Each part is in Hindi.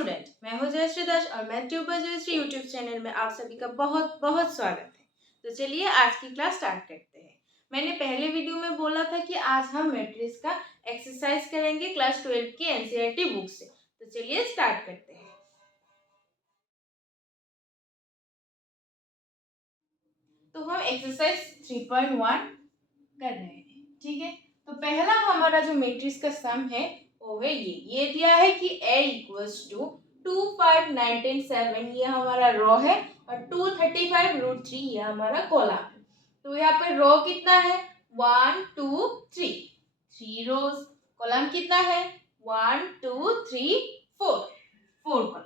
स्टूडेंट, मैं हूं जयश्री दास और मैं ट्यूबर जयश्री यूट्यूब चैनल में आप सभी का बहुत बहुत स्वागत है। तो चलिए आज की क्लास स्टार्ट करते हैं। मैंने पहले वीडियो में बोला था कि आज हम मैट्रिक्स का एक्सरसाइज करेंगे क्लास 12 की एनसीईआरटी बुक से। तो चलिए स्टार्ट करते हैं। तो हम एक्सरसाइज 3.1 कर रहे हैं, ठीक है। तो पहला हमारा जो मैट्रिक्स का सम है वो है ये दिया है कि a इक्वल्स टू 2, 5, 19, 7 ये हमारा रो है और 2, 35, √3 ये हमारा कॉलम है। तो यहाँ पे रो कितना है 1, 2, 3 रोज। कॉलम कितना है 1, 2, 3, 4 कॉलम।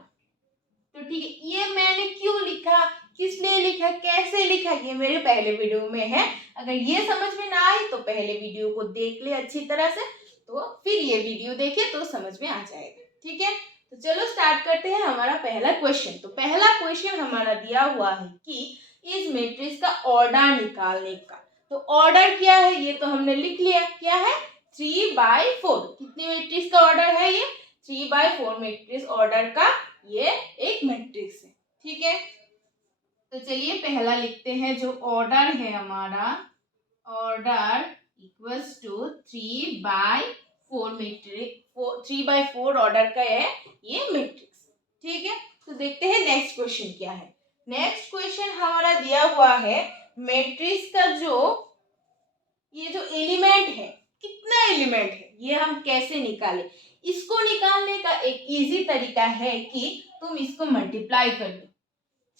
तो ठीक है, ये मैंने क्यों लिखा, किस लिए लिखा, कैसे लिखा, ये मेरे पहले वीडियो में है। अगर ये समझ में ना आए तो पहले वीडियो को देख ले अच्छी तरह से, तो फिर ये वीडियो देखे तो समझ में आ जाएगा, ठीक है। तो चलो स्टार्ट करते हैं हमारा पहला क्वेश्चन। तो पहला क्वेश्चन हमारा दिया हुआ है कि इस मैट्रिक्स का ऑर्डर निकालने का। तो ऑर्डर क्या है ये तो हमने लिख लिया, क्या है 3/4। कितनी मैट्रिक्स का ऑर्डर है ये 3/4 मैट्रिक्स ऑर्डर का ये एक मैट्रिक्स है, ठीक है। तो चलिए पहला लिखते हैं, जो ऑर्डर है हमारा order equals to 3/4 matrix 3/4 order का है ये मैट्रिक्स, ठीक है। तो देखते हैं नेक्स्ट क्वेश्चन क्या है। नेक्स्ट क्वेश्चन हमारा दिया हुआ है मैट्रिक्स का ये जो एलिमेंट है, कितना एलिमेंट है ये हम कैसे निकालें। इसको निकालने का एक इजी तरीका है कि तुम इसको मल्टीप्लाई कर दो।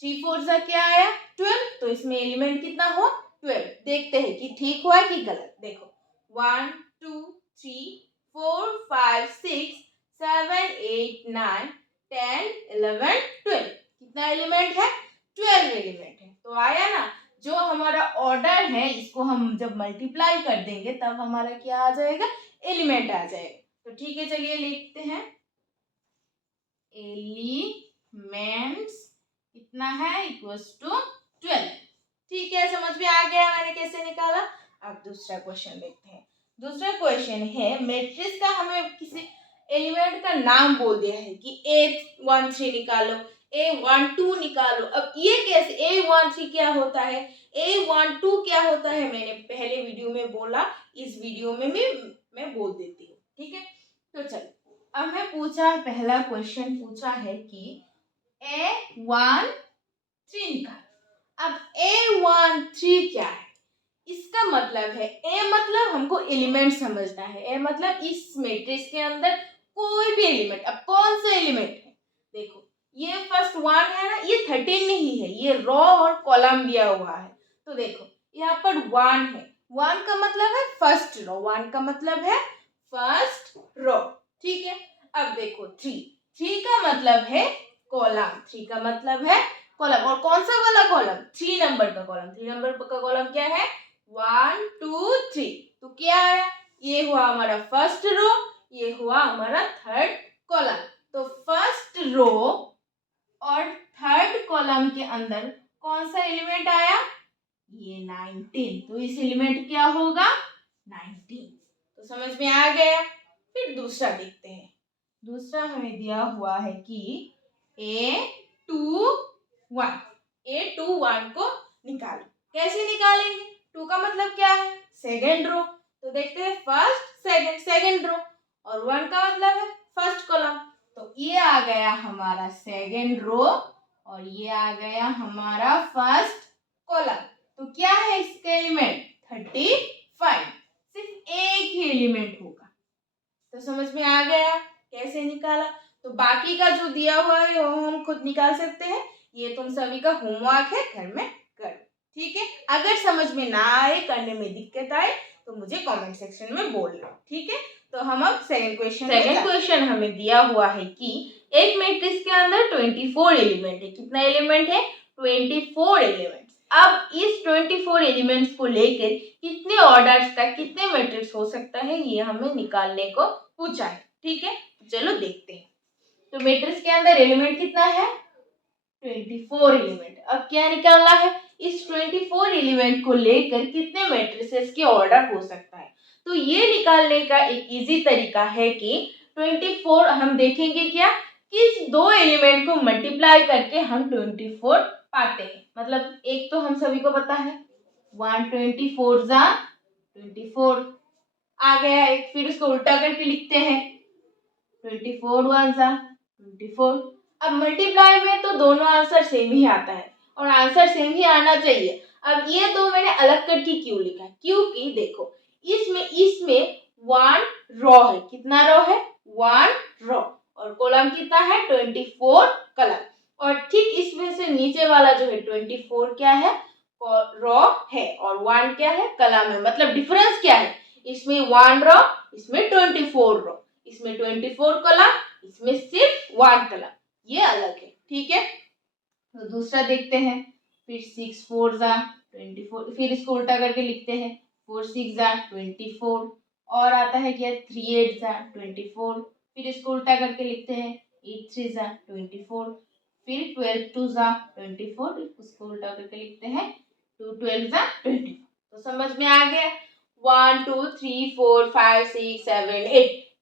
3 4 सा क्या आया 12, तो इसमें एलिमेंट कितना हो 12। देखते हैं कि ठीक हुआ कि गलत। देखो 1 2 3 4 5 6 7 8 9 10 11 12 कितना एलिमेंट है 12 एलिमेंट है। तो आया ना, जो हमारा ऑर्डर है इसको हम जब मल्टीप्लाई कर देंगे तब हमारा क्या आ जाएगा एलिमेंट आ जाएगा। तो ठीक है, चलिए लिखते हैं एलिमेंट्स कितना है इक्वल्स टू 12। ठीक है, समझ में आ गया मैंने कैसे निकाला। अब दूसरा क्वेश्चन देखते हैं। दूसरा क्वेश्चन है मैट्रिक्स का हमें किसी एलिमेंट का नाम बोल दिया है कि A13 निकालो, A12 निकालो। अब ये कैसे, A13 क्या होता है, A12 क्या होता है, मैंने पहले वीडियो में बोला, इस वीडियो में मैं बोल देती हूँ, ठीक है। तो चलो अब मैं पहला क्वेश्चन पूछा है कि A13 निकाल। अब A13 क्या है, इसका मतलब है A मतलब हमको एलिमेंट समझना है। A मतलब इस मैट्रिक्स के अंदर कोई भी एलिमेंट। अब कौन सा एलिमेंट है, देखो ये फर्स्ट 1 है ना, ये 13 नहीं है, ये रो और कॉलम दिया हुआ है। तो देखो यहाँ पर 1 है, 1 का मतलब है फर्स्ट रो, 1 का मतलब है फर्स्ट रो, ठीक है। अब देखो 3 का मतलब है कॉलम, 3 का मतलब है कॉलम। और कौन सा वाला कॉलम 3 नंबर का कॉलम। 3 नंबर का कॉलम क्या है 1 2 3। तो क्या आया, ये हुआ हमारा फर्स्ट रो, ये हुआ हमारा थर्ड कॉलम। तो फर्स्ट रो और थर्ड कॉलम के अंदर कौन सा एलिमेंट आया ये 19। तो इस एलिमेंट क्या होगा 19। तो समझ में आ गया। फिर दूसरा देखते हैं। दूसरा हमें दिया हुआ है कि A21 को निकालो। कैसे निकालेंगे, 2 का मतलब क्या है सेकेंड रो। तो देखते हैं फर्स्ट सेकेंड रो, और 1 का मतलब है फर्स्ट कॉलम। तो ये आ गया हमारा सेकेंड रो और ये आ गया हमारा फर्स्ट कॉलम। तो क्या है इसका एलिमेंट 35। सिर्फ एक ही एलिमेंट होगा। तो समझ में आ गया कैसे निकाला। तो बाकी का जो दिया हुआ है वो हम खुद निकाल सकते हैं। ये तुम सभी का होमवर्क है, घर में करो, ठीक है। अगर समझ में ना आए, करने में दिक्कत आए तो मुझे कमेंट सेक्शन में बोलना, ठीक है। तो हम अब सेकंड क्वेश्चन हमें दिया हुआ है कि एक मैट्रिक्स के अंदर 24 एलिमेंट है। कितना एलिमेंट है 24 एलिमेंट। अब इस 24 एलिमेंट्स को लेकर कितने ऑर्डर्स तक कितने मैट्रिक्स हो सकता है ये हमें निकालने को पूछा है, ठीक है। चलो देखते हैं। तो मैट्रिक्स के अंदर एलिमेंट कितना है 24 एलिमेंट। अब क्या निकालना है, इस 24 एलिमेंट को लेकर कितने मैट्रिसेस के ऑर्डर हो सकता है। तो ये निकालने का एक इजी तरीका है कि 24 हम देखेंगे क्या इस दो एलिमेंट को मल्टीप्लाई करके हम 24 पाते हैं। मतलब एक तो हम सभी को पता है 124 जा 24 आ गया एक, फिर उसको उल्टा करके लिखते हैं 24 1 जा 24। अब मल्टीप्लाई में तो दोनों आंसर सेम ही आता है और आंसर सेम ही आना चाहिए। अब ये दो मैंने अलग करके क्यों लिखा, क्योंकि देखो इसमें 1 रो है। कितना रो है? 1 रो, और कॉलम कितना है? 24 कॉलम। और ठीक इसमें से नीचे वाला जो है 24 क्या है? रो है, और 1 क्या है? कॉलम है। मतलब डिफरेंस क्या है? इसमें 1 रो, इसमें 24 रो, इसमें 24 कॉलम, इसमें सिर्फ 1 कॉलम, ये अलग है। ठीक है, तो दूसरा देखते हैं। फिर 6 4 जा 24, फिर इसको उल्टा करके लिखते हैं 4 6 जा 24, और आता है क्या 3 8 जा 24, फिर इसको उल्टा करके लिखते हैं 8 3 जा 24, फिर 12 2 जा 24, उसको उल्टा करके लिखते हैं 2 12 जा 24। तो समझ में आ गया? 1 2 3 4 5 6 7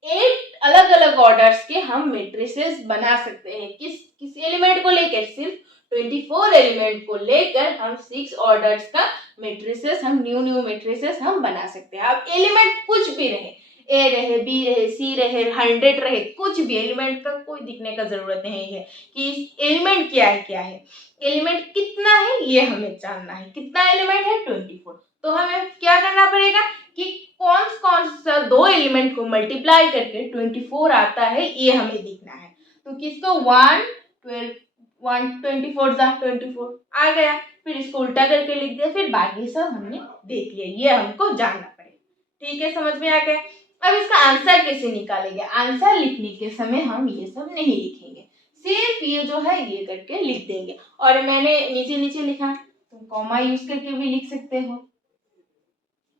8 अलग अलग ऑर्डर्स के हम मैट्रिसेस बना सकते हैं। किस एलिमेंट को लेकर? सिर्फ 24 एलिमेंट को लेकर हम 6 ऑर्डर्स का मैट्रिसेस, हम न्यू मैट्रिसेस हम बना सकते हैं। अब एलिमेंट कुछ भी रहे, ए रहे, बी रहे, सी रहे, 100 रहे, कुछ भी एलिमेंट का कोई दिखने का जरूरत नहीं है कि एलिमेंट क्या है एलिमेंट कितना है ये हमें जानना है। कितना एलिमेंट है? 24। तो हमें क्या करना पड़ेगा कि कौन सा दो एलिमेंट को मल्टीप्लाई करके 24 आता है ये हमें दिखना है। तो किसको 1 12 1 24 जा 24 आ गया, फिर इसको उल्टा करके लिख दिया, फिर बाकी सब हमने देख लिया, ये हमको जानना पड़ेगा। ठीक है, समझ में आ गया? अब इसका आंसर कैसे निकालेंगे? आंसर लिखने के समय हम ये सब नहीं लिखेंगे, सिर्फ ये जो है ये करके लिख देंगे। और मैंने नीचे लिखा, तुम कॉमा यूज करके भी लिख सकते हो।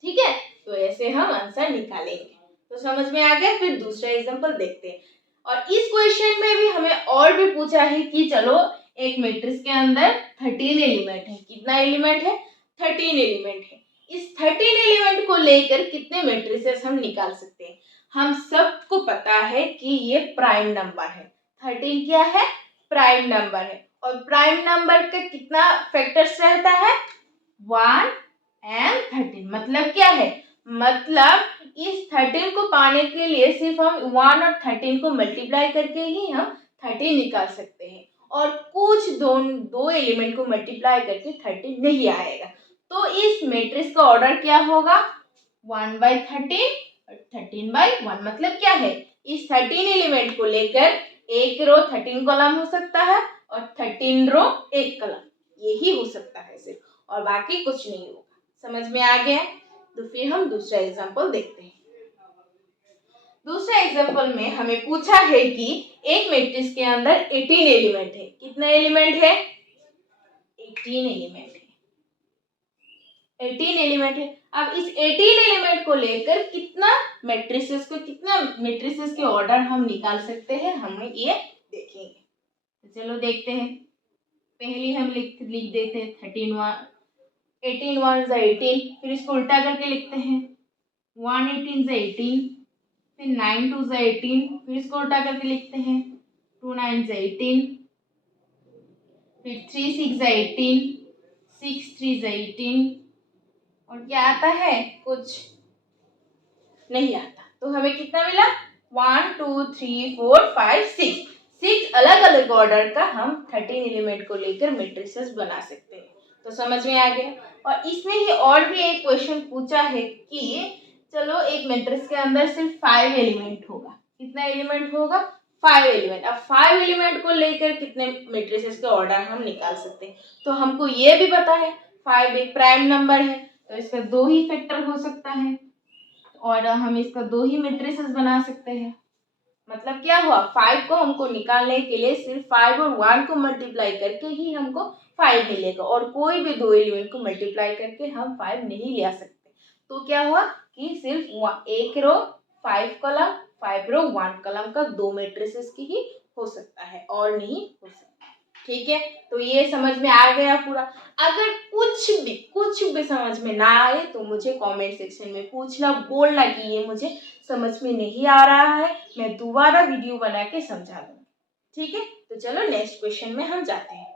ठीक है, तो ऐसे हम आंसर निकालेंगे। तो समझ में आ गया? फिर दूसरा एग्जांपल देखते हैं। और इस क्वेश्चन में भी हमें और भी पूछा है कि चलो एक मैट्रिक्स के अंदर 13 एलिमेंट है। कितना एलिमेंट है? 13 एलिमेंट है। इस 13 एलिमेंट को लेकर कितने मैट्रिसेस हम निकाल सकते हैं? हम सबको पता है कि ये प्राइम नंबर है। 13 क्या है? प्राइम नंबर है। और प्राइम नंबर का कितना फैक्टर्स रहता है? 1 एंड 13। मतलब क्या है? मतलब इस 13 को पाने के लिए सिर्फ हम 1 और 13 को मल्टीप्लाई करके ही हम 13 निकाल सकते हैं, और कुछ दो एलिमेंट को मल्टीप्लाई करके 13 नहीं आएगा। तो इस मैट्रिक्स का ऑर्डर क्या होगा? 1/13 और 13/1। मतलब क्या है? इस 13 एलिमेंट को लेकर एक रो 13 कॉलम हो सकता है और 13 रो एक कॉलम, यही हो सकता है सिर्फ, और बाकी कुछ नहीं होगा। समझ में आ गया? तो फिर हम दूसरा एग्जांपल देखते हैं। दूसरा एग्जांपल में हमें पूछा है कि एक मैट्रिक्स के अंदर 18 एलिमेंट है। कितना एलिमेंट है? 18 एलिमेंट है। 18 एलिमेंट है। अब इस 18 एलिमेंट को लेकर कितना मैट्रिसेस के ऑर्डर हम निकाल सकते हैं, हमें ये देखेंगे। तो चलो देखते हैं। पहले हम लिख देते हैं 18 1 जा 18, फिर इसको उल्टा करके लिखते हैं 1 18 जा 18, फिर 9 2 जा 18, फिर इसको उल्टा करके लिखते हैं 2 9 जा 18, फिर 3 6 जा 18, 6 3 जा 18, और क्या आता है? कुछ नहीं आता। तो हमें कितना मिला? 1 2 3 4 5 6 अलग अलग ऑर्डर का हम 13 एलिमेंट को लेकर मैट्रिसेस बना सकते हैं। तो समझ में आ गया? और इसमें ही और भी एक क्वेश्चन पूछा है कि चलो एक मैट्रिक्स के अंदर सिर्फ 5 एलिमेंट होगा। कितना एलिमेंट होगा? 5 एलिमेंट। अब 5 एलिमेंट को लेकर कितने मैट्रिसेस के ऑर्डर हम निकाल सकते हैं? तो हमको ये भी पता है 5 एक प्राइम नंबर है, तो इसका 2 ही फैक्टर हो सकता है, और हम इसका 2 ही मैट्रिसेस बना सकते हैं। मतलब क्या हुआ? 5 को हमको निकालने के लिए सिर्फ 5 और 1 को मल्टीप्लाई करके ही हमको 5 मिलेगा, और कोई भी दो एलिमेंट को मल्टीप्लाई करके हम 5 नहीं ले आ सकते। तो क्या हुआ कि सिर्फ एक रो 5 कॉलम 5 रो 1 कॉलम का 2 मैट्रिसेस की ही हो सकता है, और नहीं हो सकता। ठीक है, तो ये समझ में आ गया पूरा। अगर कुछ भी समझ में ना आए तो मुझे कमेंट सेक्शन में पूछना, बोलना कि ये मुझे समझ में नहीं आ रहा है, मैं दोबारा वीडियो बना के समझा दूंगी। ठीक है, तो चलो नेक्स्ट क्वेश्चन में हम जाते हैं।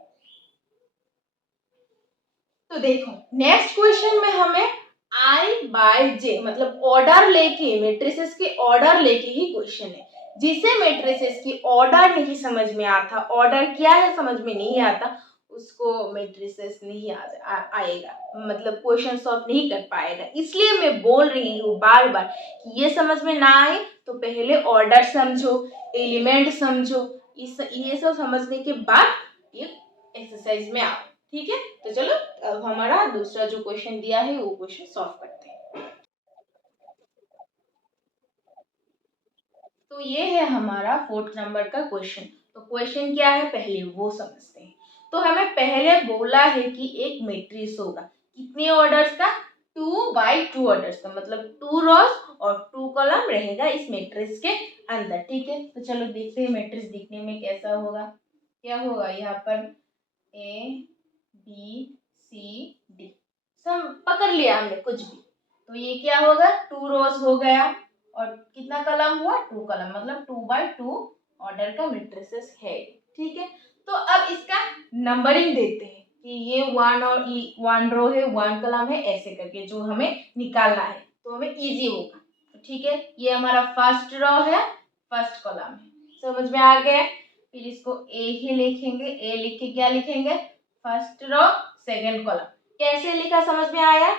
तो देखो नेक्स्ट क्वेश्चन में हमें आई बाय जे मतलब ऑर्डर लेके मैट्रिसेस के ऑर्डर लेके ही क्वेश्चन है। जिसे मैट्रिसेस की ऑर्डर नहीं समझ में आता, ऑर्डर क्या है समझ में नहीं आता, उसको मैट्रिसेस नहीं आएगा, मतलब क्वेश्चन सॉल्व नहीं कर पाएगा। इसलिए मैं बोल रही हूँ बार बार कि ये समझ में ना आए तो पहले ऑर्डर समझो, एलिमेंट समझो, इस ये सब समझने के बाद ये एक्सरसाइज में आओ। ठीक है, तो चलो अब हमारा दूसरा जो क्वेश्चन दिया है वो क्वेश्चन सॉल्व करते हैं। तो ये है हमारा 4th नंबर का क्वेश्चन। तो क्वेश्चन क्या है पहले वो समझते हैं। तो हमें पहले बोला है कि एक मैट्रिक्स होगा, कितने ऑर्डर्स का, 2 by 2 ऑर्डर्स का, मतलब 2 रोज और 2 कॉलम रहेगा इस मैट्रिक्स के अंदर। ठीक है, तो चलो देखते हैं मैट्रिक्स दिखने में कैसा होगा। क्या होगा यहाँ पर, ए बी सी डी सब पकड़ लिया हमने कुछ भी। तो ये क्या होगा, 2 रोज हो गया और कितना कलम हुआ, 2 कलम, मतलब 2 by 2 ऑर्डर का मैट्रिसेस है। ठीक है, तो अब इसका नंबरिंग देते हैं कि ये 1 और 1 रो है 1 कलम है, ऐसे करके जो हमें निकालना है तो हमें इजी होगा। तो ठीक है, ये हमारा फर्स्ट रो है, फर्स्ट कॉलम है, समझ में आ गया। फिर इसको ए ही लिखेंगे, ए लिख के क्या लिखेंगे, फर्स्ट रो सेकंड कॉलम। कैसे लिखा समझ में आया,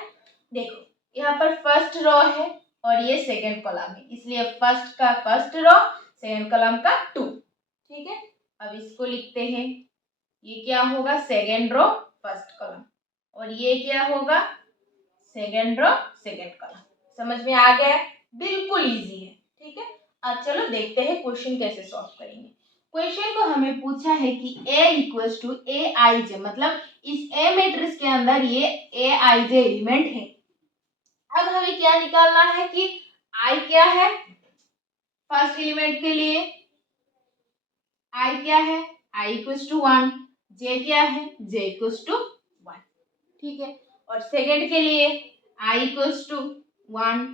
देखो यहाँ पर फर्स्ट रो है और ये सेकंड कॉलम है, इसलिए फर्स्ट का फर्स्ट रो, सेकंड कॉलम का 2। ठीक है, अब इसको लिखते हैं, ये क्या होगा सेकंड रो फर्स्ट कॉलम और ये क्या होगा सेकंड रो सेकंड कॉलम। समझ में आ गया, बिल्कुल इजी है। ठीक है, अब चलो देखते हैं क्वेश्चन कैसे सॉल्व करेंगे। क्वेश्चन को हमें पूछा है कि A इक्वल्स टू ए आई जे, मतलब इस ए मैट्रिक्स के अंदर ये ए आई जे एलिमेंट है। अब हमें क्या निकालना है कि आई क्या है, फर्स्ट एलिमेंट के लिए आई क्या है, आई इक्वल्स टू 1, जे क्या है, जे इक्वल्स टू 1। ठीक है, और सेकंड के लिए आई इक्वल्स टू 1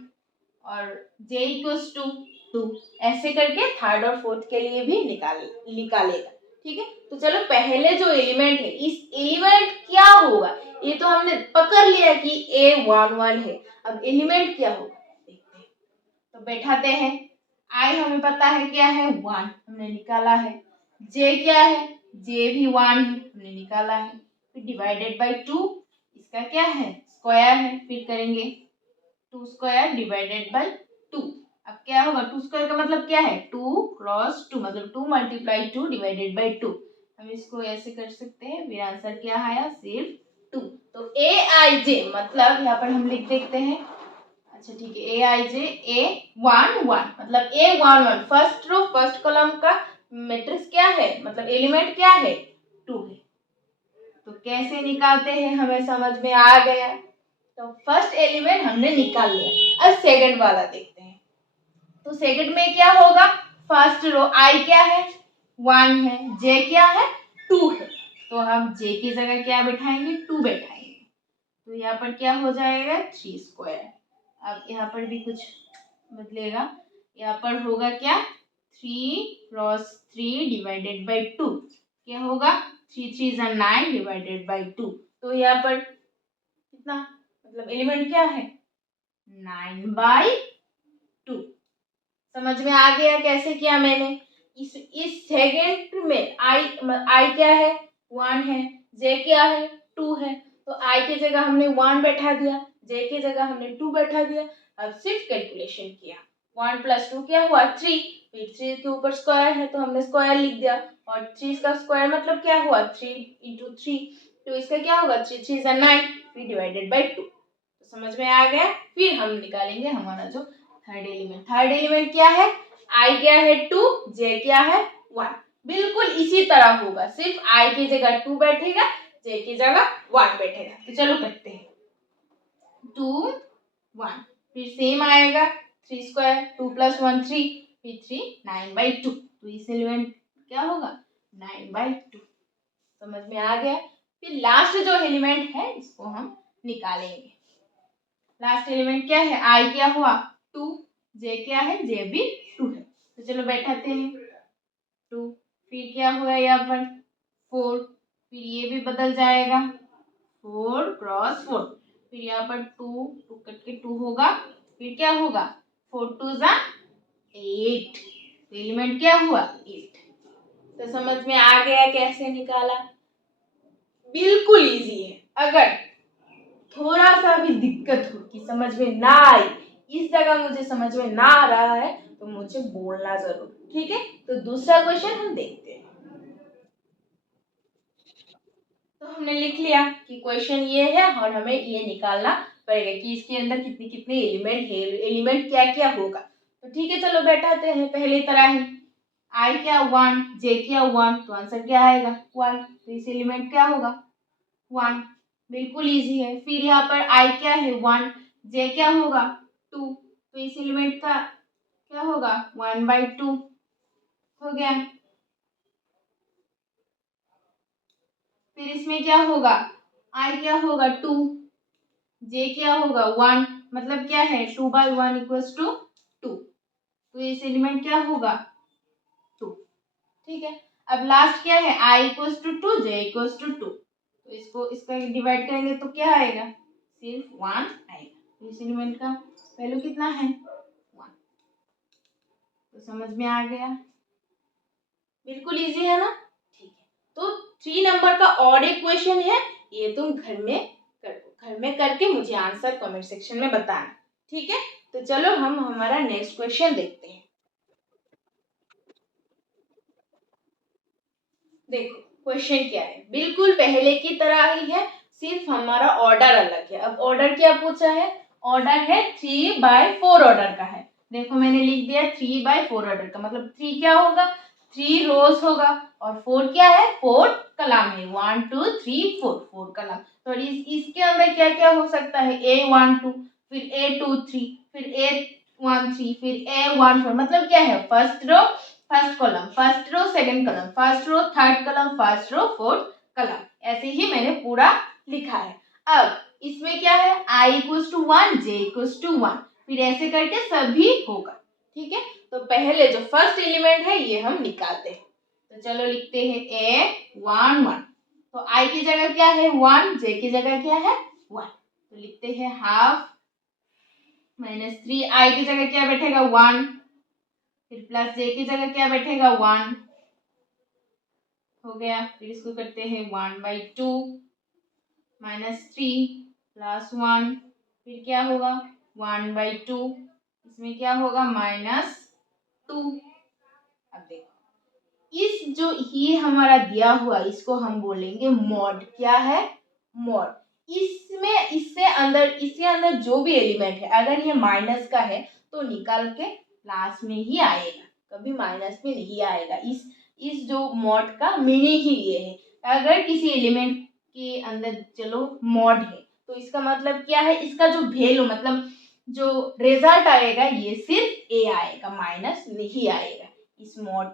और जे इक्वल्स टू 2, ऐसे करके थर्ड और फोर्थ के लिए भी निकालेगा। ठीक है, तो चलो पहले जो एलिमेंट है, इस एलिमेंट क्या होगा, ये तो हमने पकड़ लिया कि A11 है। अब एलिमेंट क्या होगा देखते हैं, तो बैठाते हैं। आई हमें पता है क्या है 1, हमने निकाला है। जे क्या है, जे भी 1 है, हमने निकाला है। फिर डिवाइडेड बाई 2, इसका क्या है स्क्वायर है, फिर करेंगे 2 स्क्वायर डिवाइडेड बाई 2। अब क्या होगा, 2 स्क्वायर का मतलब क्या है 2 क्रॉस 2, मतलब 2 मल्टीप्लाई 2 डिवाइडेड बाई 2। हम इसको ऐसे कर सकते हैं, फिर आंसर क्या आया सिर्फ 2। तो ए आई जे मतलब यहाँ पर हम लिख देखते हैं, अच्छा ठीक है, ए आई जे A11 मतलब A11 first row first column का मैट्रिक्स क्या है, मतलब एलिमेंट क्या है 2 है। तो कैसे निकालते हैं हमें समझ में आ गया। तो फर्स्ट एलिमेंट हमने निकाल लिया, अब सेकंड वाला देखते हैं। तो सेकंड में क्या होगा, फर्स्ट रो आई क्या है 1 है, जे क्या है 2 है, तो हम जे की जगह क्या बैठाएंगे 2 बैठाएंगे। तो यहाँ पर क्या हो जाएगा 3 स्क्वायर। अब यहाँ पर भी कुछ बदलेगा, यहाँ पर होगा क्या 3 क्रॉस 3 डिवाइडेड बाई 2, क्या होगा 3 3 9 डिवाइडेड बाई 2। तो यहाँ पर कितना, मतलब एलिमेंट क्या है 9/2। समझ में आ गया कैसे किया मैंने। इस सेकंड में आई क्या है 1 है, जे क्या है 2 है, तो आई की जगह हमने 1 बैठा दिया, जे की जगह हमने 2 बैठा दिया। अब सिर्फ कैलकुलेशन किया, 1 + 2 क्या हुआ 3, फिर 3 के ऊपर स्क्वायर है तो हमने स्क्वायर लिख दिया, और 3 का स्क्वायर मतलब क्या हुआ 3 × 3, तो इसका क्या होगा 3 3 9, फिर डिवाइडेड बाई 2। तो समझ में आ गया। फिर हम निकालेंगे हमारा जो थर्ड एलिमेंट। थर्ड एलिमेंट क्या है, आई क्या है 2, जे क्या है 1। बिल्कुल इसी तरह होगा, सिर्फ आई की जगह 2 बैठेगा, जे की जगह 1 बैठेगा। तो चलो करते हैं 2 1, फिर सेम आएगा 3 स्क्वायर 2 + 1 3, फिर 3 9/2। तो इस एलिमेंट क्या होगा 9/2। समझ में आ गया। फिर लास्ट जो एलिमेंट है इसको हम निकालेंगे। लास्ट एलिमेंट क्या है, आई क्या हुआ 2, जे क्या है जे भी 2 है। तो चलो बैठाते हैं 2, फिर क्या हुआ यहाँ पर 4, फिर ये भी बदल जाएगा 4 क्रॉस 4, फिर यहाँ पर 2 2 कट के 2 होगा, फिर क्या होगा 4 2 जा 8, तो एलिमेंट क्या हुआ 8। तो समझ में आ गया कैसे निकाला? बिल्कुल इजी है। अगर थोड़ा सा भी दिक्कत हो कि समझ में ना आई, इस जगह मुझे समझ में ना आ रहा है, तो मुझे बोलना जरूर, ठीक है? तो दूसरा क्वेश्चन हम देखते हैं। तो हमने लिख लिया कि क्वेश्चन ये है और हमें ये निकालना पड़ेगा कि इसके अंदर कितने कितने एलिमेंट है, एलिमेंट क्या क्या होगा। तो ठीक है, चलो बैठाते हैं पहले तरह ही। आई क्या 1, जे क्या 1, तो आंसर क्या आएगा 1, तो इस एलिमेंट क्या होगा 1, बिल्कुल इजी है। फिर यहाँ पर आई क्या है 1, जे क्या होगा 2, तो इस एलिमेंट का क्या होगा 1/2, हो गया। फिर इसमें क्या होगा आई क्या होगा 2, जे क्या होगा 1, मतलब क्या है 2/1 इक्वल्स टू 2, तो इस एलिमेंट क्या होगा 2, ठीक है। अब लास्ट क्या है I equals to 2, J equals to 2, तो इसको इसका डिवाइड करेंगे तो क्या आएगा सिर्फ 1 आएगा, तो इस एलिमेंट का वैल्यू कितना है 1। तो समझ में आ गया, बिल्कुल इजी है ना, ठीक है। तो 3 नंबर का और एक क्वेश्चन है, ये तुम घर में करो, घर में करके मुझे आंसर कमेंट सेक्शन में बताना, ठीक है। तो चलो हम हमारा नेक्स्ट क्वेश्चन देखते हैं। देखो क्वेश्चन क्या है, बिल्कुल पहले की तरह ही है, सिर्फ हमारा ऑर्डर अलग है। अब ऑर्डर क्या पूछा है, ऑर्डर है 3/4 ऑर्डर का है। देखो मैंने लिख दिया 3/4 ऑर्डर का, मतलब 3 क्या होगा 3 रोज होगा, और 4 क्या है 4 कॉलम है, 1 2 3 4 4 कॉलम। तो इसके अंदर क्या क्या हो सकता है A12, फिर A23, फिर A13, फिर A14, मतलब क्या है first row first column, first row second column, first row third column, first row fourth column, ऐसे ही मैंने पूरा लिखा है। अब इसमें क्या है i equals to 1, j equals to 1, फिर ऐसे करके सभी होगा, ठीक है। तो पहले जो फर्स्ट एलिमेंट है ये हम निकालते हैं। तो चलो लिखते हैं A11, तो i की जगह क्या है 1, j की जगह क्या है 1, तो लिखते हैं हाफ माइनस 3, i की जगह क्या बैठेगा 1, फिर प्लस जे की जगह क्या बैठेगा 1, हो गया। फिर इसको करते हैं 1/2 माइनस 3 प्लस 1, फिर क्या होगा 1/2, इसमें क्या होगा -2। अब देखो इस जो ये हमारा दिया हुआ इसको हम बोलेंगे मॉड, क्या है मॉड। इसमें इसके अंदर जो भी एलिमेंट है अगर ये माइनस का है तो निकाल के प्लस में ही आएगा, कभी माइनस में नहीं आएगा। इस जो मॉड का मीनिंग ही ये है, अगर किसी एलिमेंट के अंदर चलो मॉड है तो इसका मतलब क्या है, इसका जो वैल्यू मतलब जो रिजल्ट आएगा ये सिर्फ ए आएगा, माइनस नहीं आएगा। इस मॉड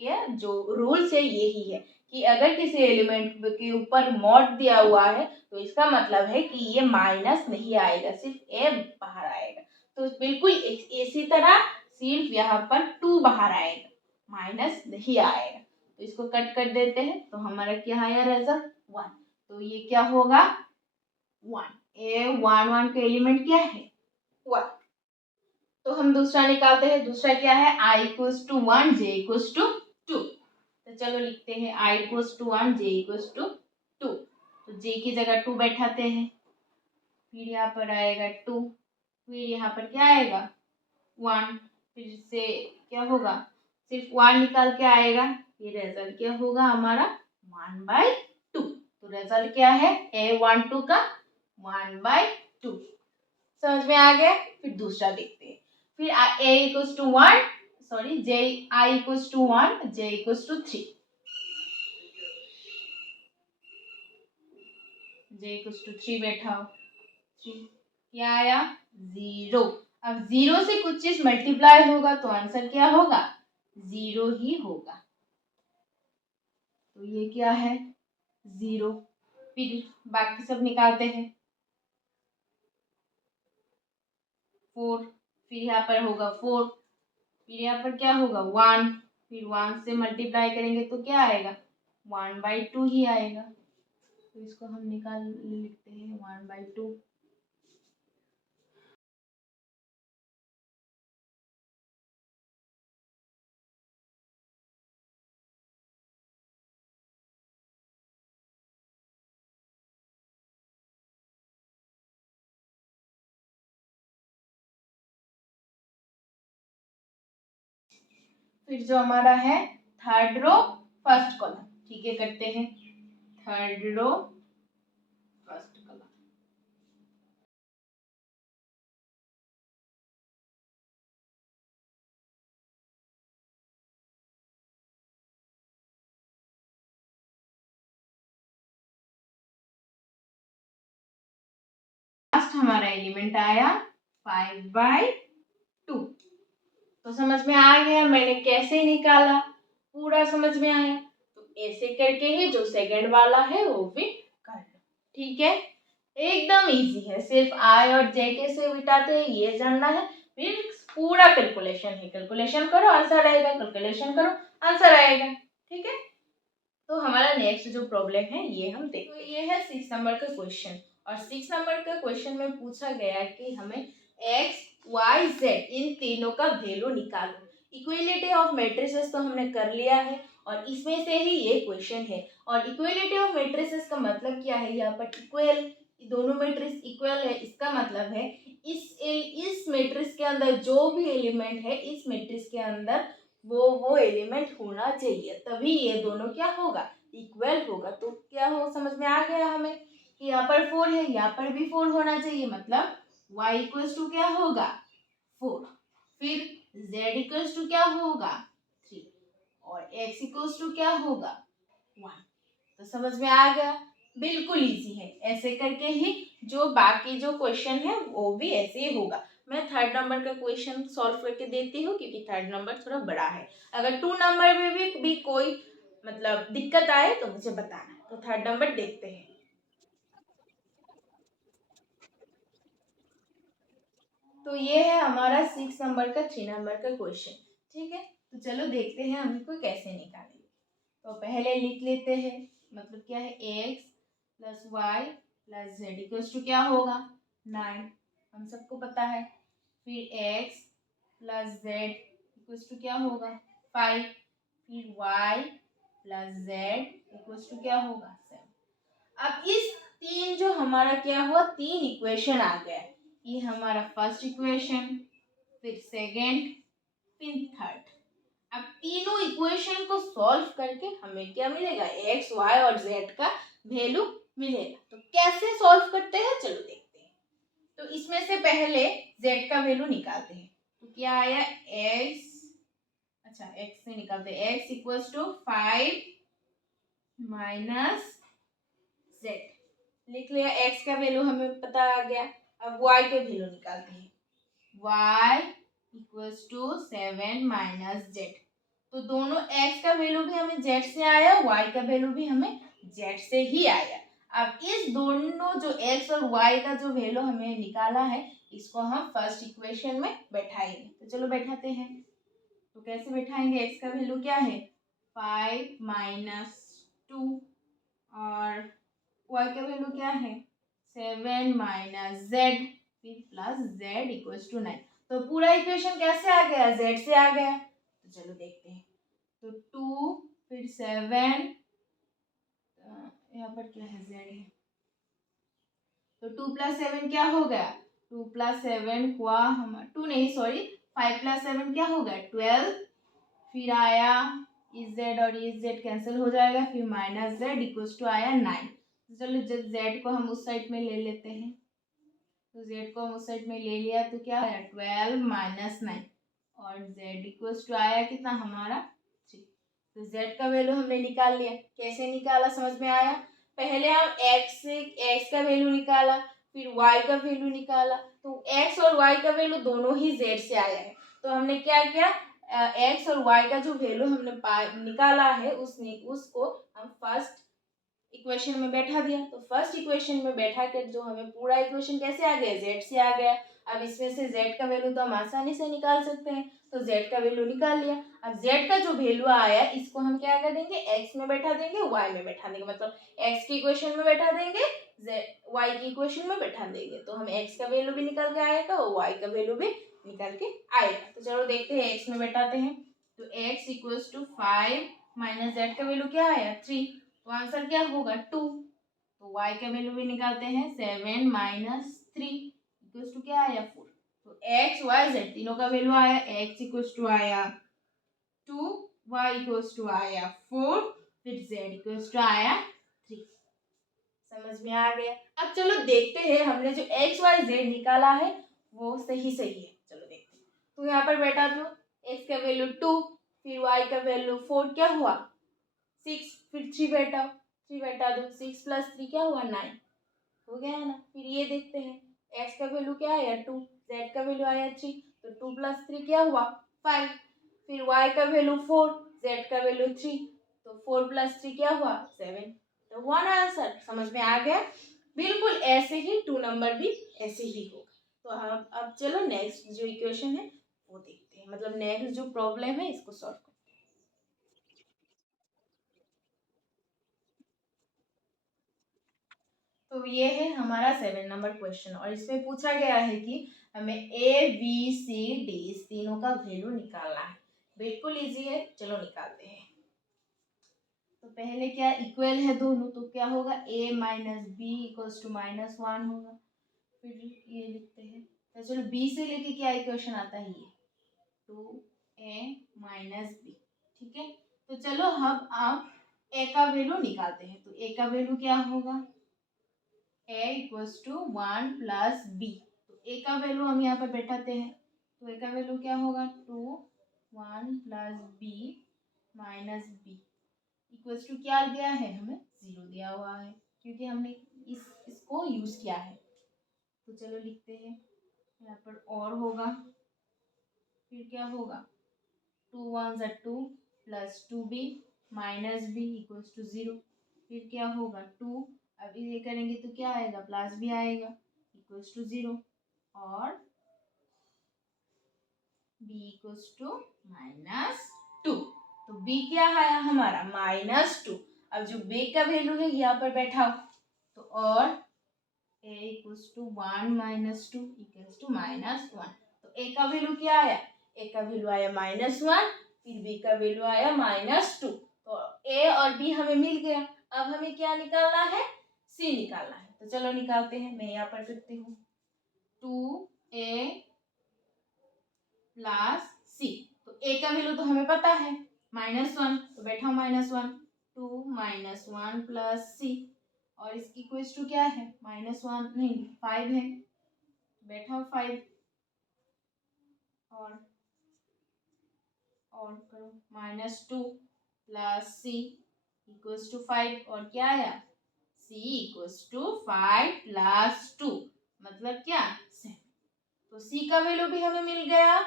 के जो रूल्स है यही है कि अगर किसी एलिमेंट के ऊपर मॉड दिया हुआ है तो इसका मतलब है कि ये माइनस नहीं आएगा, सिर्फ ए बाहर आएगा। तो बिल्कुल इसी तरह सिर्फ यहाँ पर 2 बाहर आएगा, माइनस नहीं आएगा। तो इसको कट कर देते हैं तो हमारा क्या आया रिजल्ट 1, तो ये क्या होगा 1, A11 का एलिमेंट क्या है 1। तो हम दूसरा निकालते हैं, दूसरा क्या है i equals to 1, j equals to 2। तो चलो लिखते हैं i equals to 1, j equals to 2, तो j की जगह 2 बैठाते हैं, फिर यहाँ पर आएगा 2, फिर यहाँ पर क्या आएगा 1, फिर से क्या होगा सिर्फ 1 निकाल के आएगा, ये रिजल्ट क्या होगा हमारा 1/2। तो रिजल्ट क्या है A12 का 1/2, समझ में आ गया। फिर दूसरा देखते हैं, फिर a equals to 1, sorry j i equals to 1, j equals to 3, j equals to 3 बैठाओ, 3 क्या आया 0। अब 0 से कुछ चीज मल्टीप्लाई होगा तो आंसर क्या होगा 0 ही होगा, तो ये क्या है 0। फिर बाकी सब निकालते हैं 4, फिर यहाँ पर होगा 4, फिर यहाँ पर क्या होगा 1, फिर 1 से मल्टीप्लाई करेंगे तो क्या आएगा, 1/2 ही आएगा। तो इसको हम निकाल लिखते हैं 1/2। फिर जो हमारा है थर्ड रो फर्स्ट कॉलम, ठीक है करते हैं third row first column. Last हमारा एलिमेंट आया 5/2। तो समझ में आ गया मैंने कैसे निकाला, पूरा समझ में आया। तो ऐसे करके ही जो सेकंड वाला है वो भी कर लो, ठीक है। एकदम इजी है, सिर्फ आई और जे कैसे बिठाते हैं ये जानना है, फिर पूरा कैलकुलेशन है, कैलकुलेशन करो आंसर आएगा, कैलकुलेशन करो आंसर आएगा, ठीक है। तो हमारा नेक्स्ट जो प्रॉब्लम है ये हम देखते हैं। तो ये है 6 नंबर का क्वेश्चन, और 6 नंबर का क्वेश्चन में पूछा गया कि हमें x y z इन तीनों का वैल्यू निकालो। इक्वलिटी ऑफ मैट्रिसेस तो हमने कर लिया है, और इसमें से ही ये क्वेश्चन है। और इक्वलिटी ऑफ मैट्रिसेस का मतलब क्या है, यहाँ पर इक्वल, दोनों मैट्रिक्स इक्वल है, इसका मतलब है इस मैट्रिक्स के अंदर जो भी एलिमेंट है इस मैट्रिक्स के अंदर वो एलिमेंट होना चाहिए, तभी ये दोनों क्या होगा, इक्वल होगा। तो क्या हो, समझ में आ गया हमें कि यहाँ पर 4 है, यहाँ पर भी 4 होना चाहिए, मतलब y इक्वल्स टू क्या होगा 4, फिर z इक्वल्स टू क्या होगा 3, और x इक्वल्स टू क्या होगा 1। तो समझ में आ गया, बिल्कुल इजी है। ऐसे करके ही जो बाकी जो क्वेश्चन है वो भी ऐसे ही होगा। मैं थर्ड नंबर का क्वेश्चन सॉल्व करके देती हूँ क्योंकि थर्ड नंबर थोड़ा बड़ा है। अगर 2 नंबर में भी कोई मतलब दिक्कत आए तो मुझे बताना। तो थर्ड नंबर देखते हैं। तो ये है हमारा 6 नंबर का 3 नंबर का क्वेश्चन, ठीक है। तो चलो देखते हैं हम इसको कैसे निकालेंगे। तो पहले लिख लेते हैं, मतलब क्या है, x plus y plus z equals to क्या होगा 9, हम सबको पता है। फिर x plus z equals to क्या होगा 5, फिर y plus z equals to क्या होगा 7। अब इस तीन जो हमारा क्या हुआ, तीन इक्वेशन आ गया। ये हमारा फर्स्ट इक्वेशन, फिर सेकेंड, फिर थर्ड। अब तीनों इक्वेशन को सॉल्व करके हमें क्या मिलेगा, एक्स वाई और जेड का वैल्यू मिलेगा। तो कैसे सॉल्व करते हैं चलो देखते हैं। तो इसमें से पहले जेड का वैल्यू निकालते हैं। तो क्या आया, एक्स, अच्छा एक्स से निकालते हैं, x equals to 5 minus z लिख लिया। एक्स का वैल्यू हमें पता आ गया। अब वाई के वैल्यू निकालते हैं, y equals to 7 minus z. तो दोनों x का वैल्यू भी हमें z से आया, y का वैल्यू भी हमें z से ही आया। अब इस दोनों जो x और y का जो वैल्यू हमें निकाला है इसको हम फर्स्ट इक्वेशन में बैठाएंगे। तो चलो बैठाते हैं। तो कैसे बैठाएंगे, x का वैल्यू क्या है 5 माइनस 2, और y का वैल्यू क्या है 7 माइनस जेड, फिर प्लस जेड इक्वल्स टू 9। तो पूरा इक्वेशन कैसे आ गया, जेड से आ गया। तो चलो देखते हैं। तो 2 फिर 7, यहाँ पर क्या है जेड है, तो 2 प्लस 7 क्या हो गया, 2 प्लस 7 हुआ हमारा 2 नहीं सॉरी 5 प्लस 7 क्या हो गया 12, फिर आया इस जेड और इस जेड कैंसिल हो जाएगा, फिर माइनस जेड इक्वल्स टू आया 9। तो चलो जेड को हम उस साइड में ले लेते हैं। तो जेड को हम उस साइड में ले लिया तो क्या आया 12 माइनस 9, और जेड इक्वल्स टू आया कितना हमारा 3। तो जेड का वैल्यू हमने निकाल लिया। कैसे निकाला समझ में आया, पहले हम एक्स का वैल्यू निकाला, फिर वाई का वैल्यू निकाला। तो एक्स और वाई का वैल्यू दोनों ही जेड से आया है। तो हमने क्या किया, एक्स और वाई का जो वैल्यू हमने निकाला है उसको हम फर्स्ट इक्वेशन में बैठा दिया। तो फर्स्ट इक्वेशन में बैठा कर जो हमें पूरा इक्वेशन कैसे आ गया, जेड से आ गया। अब इसमें से जेड का वैल्यू तो हम आसानी से निकाल सकते हैं। तो z का वैल्यू निकाल लिया। अब z का जो वैल्यू आया इसको हम क्या कर देंगे, x में बैठा देंगे, y में बैठा देंगे, मतलब x की इक्वेशन में बैठा देंगे, y की इक्वेशन में बैठा देंगे, तो हम x का वैल्यू भी निकल के आएगा और y का वैल्यू भी निकल के आएगा। तो चलो देखते हैं, x में बैठाते हैं, तो x equals to 5 minus z का वैल्यू क्या आया 3, तो आंसर क्या होगा 2। तो y का वैल्यू भी निकालते हैं, 7 माइनस 3 इक्वल्स टू क्या आया 4। तो x y z तीनों का वैल्यू आया, x इक्वल्स टू आया 2, y इक्वल्स टू आया 4, फिर z इक्वल्स टू आया 3। समझ में आ गया। अब चलो देखते हैं हमने जो x y z निकाला है वो सही सही है। चलो देखते हैं, तो यहाँ पर बैठा तो x का वैल्यू 2, फिर y का वैल्यू 4 क्या हुआ 6, फिर 3 बैठा, 3 बैठा दो, 6 प्लस 3 क्या हुआ 9, हो गया है ना। फिर ये देखते हैं, x का वैल्यू क्या आया 2, z का वैल्यू आया 3, तो 2 प्लस 3 क्या हुआ 5, फिर y का वैल्यू 4, z का वैल्यू 3, तो 4 प्लस 3 क्या हुआ 7, तो हुआ ना आंसर। समझ में आ गया। बिल्कुल ऐसे ही 2 नंबर भी ऐसे ही होगा। तो हम अब चलो नेक्स्ट जो इक्वेशन है वो देखते हैं, मतलब नेक्स्ट जो प्रॉब्लम है इसको सॉल्व करते हैं। तो ये है हमारा 7 नंबर क्वेश्चन और इसमें पूछा गया है कि हमें ए बी सी डी इस तीनों का वैल्यू निकालना है। बिल्कुल इजी है, चलो निकालते हैं। तो पहले क्या इक्वल है दोनों, तो क्या होगा a minus b equals to -1 होगा। फिर ये लिखते हैं, तो चलो b से लेके क्या इक्वेशन आता है ये 2a माइनस बी, ठीक है। तो चलो हम अब a का वैल्यू निकालते हैं। तो a का वैल्यू क्या होगा a equals to 1 plus b, तो a का वैल्यू हम यहाँ पर बैठाते हैं। तो a का वैल्यू क्या होगा 2 1 plus b minus b equals to क्या दिया है हमें 0 दिया हुआ है, क्योंकि हमने इसको यूज किया है। तो चलो लिखते हैं यहाँ पर और होगा, फिर क्या होगा 2 1 ज़ा 2 plus 2b minus b equals to 0, फिर क्या होगा 2, अब ये करेंगे तो क्या आएगा प्लस भी आएगा इक्वल्स टू 0, और b इक्वल्स टू -2। तो b क्या आया हमारा -2। अब जो b का वैल्यू है यहाँ पर बैठाओ, तो और a equals to 1 minus 2 equals to -1। तो a का वैल्यू क्या आया, a का वैल्यू आया -1, फिर b का वैल्यू आया -2। तो a और b हमें मिल गया। अब हमें क्या निकालना है c निकालना है। तो चलो निकालते हैं, मैं यहाँ पर करती हूँ 2a प्लस c। तो a का वैल्यू तो हमें पता है -1, तो बैठा -1, 2 -1 प्लस c, और इसकी इक्वल्स टू क्या है -1 नहीं 5 है, बैठा 5, और करो -2 प्लस c इक्वल्स टू 5, और क्या आया c इक्वल्स टू 5 प्लस 2 मतलब क्या 7। तो c का वैल्यू भी हमें मिल गया,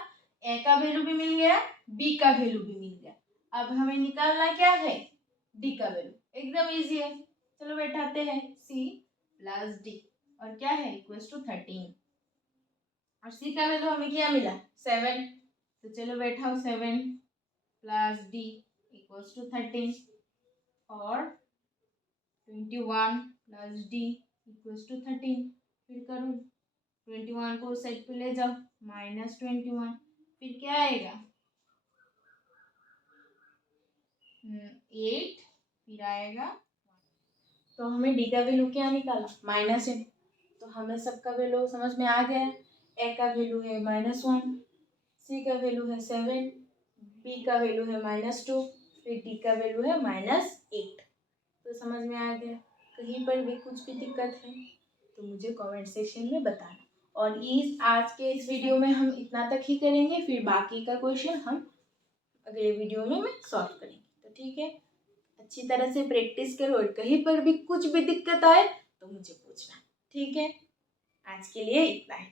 a का वैल्यू भी मिल गया, b का वैल्यू भी मिल गया। अब हमें निकालना क्या है d का वैल्यू, एकदम इजी है। चलो बैठाते हैं c प्लस d, और क्या है इक्वल्स टू 13, और c का वैल्यू हमें क्या मिला 7। तो चलो बैठाओ 7 प्लस d इक्वल्स टू 13, और 21 प्लस d इक्वल्स टू 13, फिर करो 21 को साइड पे ले जाओ -21, फिर क्या आएगा 8, फिर आएगा। तो हमें डी का वैल्यू क्या निकाला -8। तो हमें सबका वैल्यू समझ में आ गया। ए का वैल्यू है -1, सी का वैल्यू है 7, बी का वैल्यू है -2, फिर डी का वैल्यू है -8। तो समझ में आ गया। कहीं पर भी कुछ भी दिक्कत है तो मुझे कमेंट सेक्शन में बताना। और आज के इस वीडियो में हम इतना तक ही करेंगे, फिर बाकी का क्वेश्चन हम अगले वीडियो में सॉल्व करेंगे। तो ठीक है, अच्छी तरह से प्रैक्टिस करो, और कहीं पर भी कुछ भी दिक्कत आए तो मुझे पूछना। ठीक है, आज के लिए इतना ही।